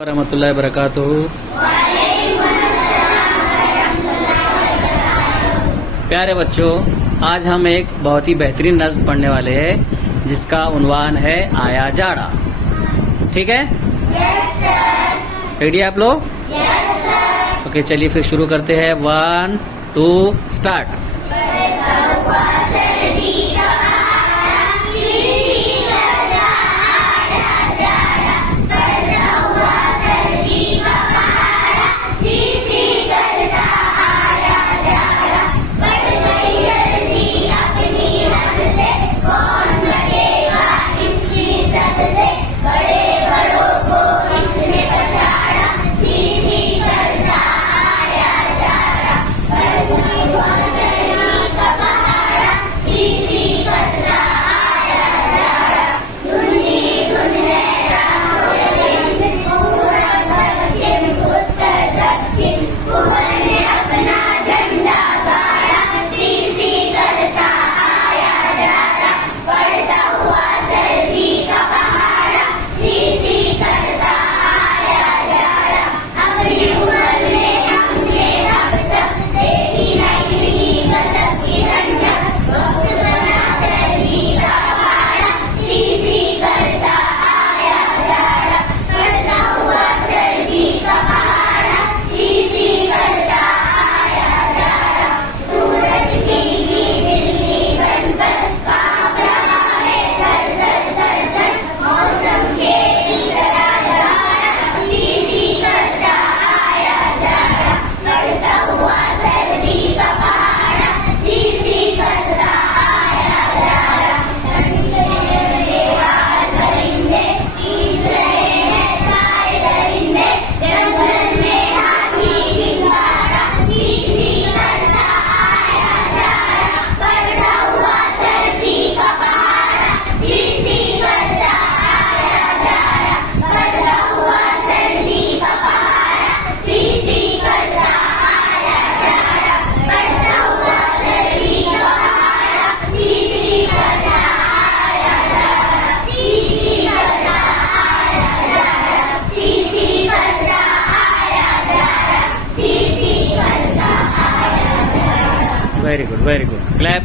रहमतुल्लाहि वबरकातुहू। प्यारे बच्चों, आज हम एक बहुत ही बेहतरीन नज़्म पढ़ने वाले हैं जिसका उन्वान है आया जाड़ा। ठीक है? Yes sir. रेडी आप लोग? Yes sir. ओके, चलिए फिर शुरू करते हैं। 1 2 start. Very good, very good. Clap.